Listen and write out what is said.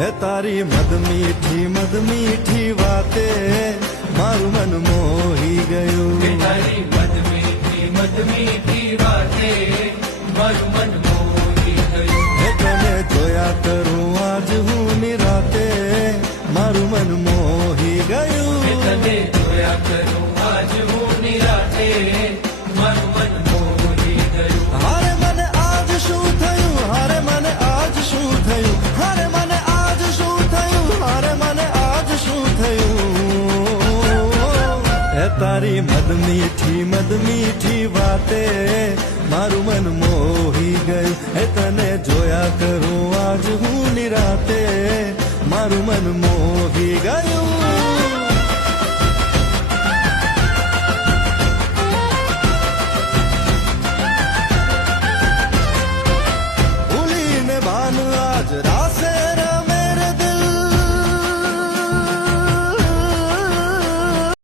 હે તારી મદ મીઠી વાતે મારું મન મોહી ગયું. તારી મદ મીઠી વાતે મારું મન મોહી ગયું. હે તને જોયા કરું આજ હું નિરાતે મારું મન મોહી ગયું. તને જોયા કરું આજ હું નિરાતે મારું મન મોહી ગયું. હારે મને આજ શું થયું, હારે મને આજ શું થયું, હારે મને આજ શું થયું, હારે મને આજ શું થયું. હે તારી મદ મીઠી વાતે મારું મન મોહી ગયું. હે તને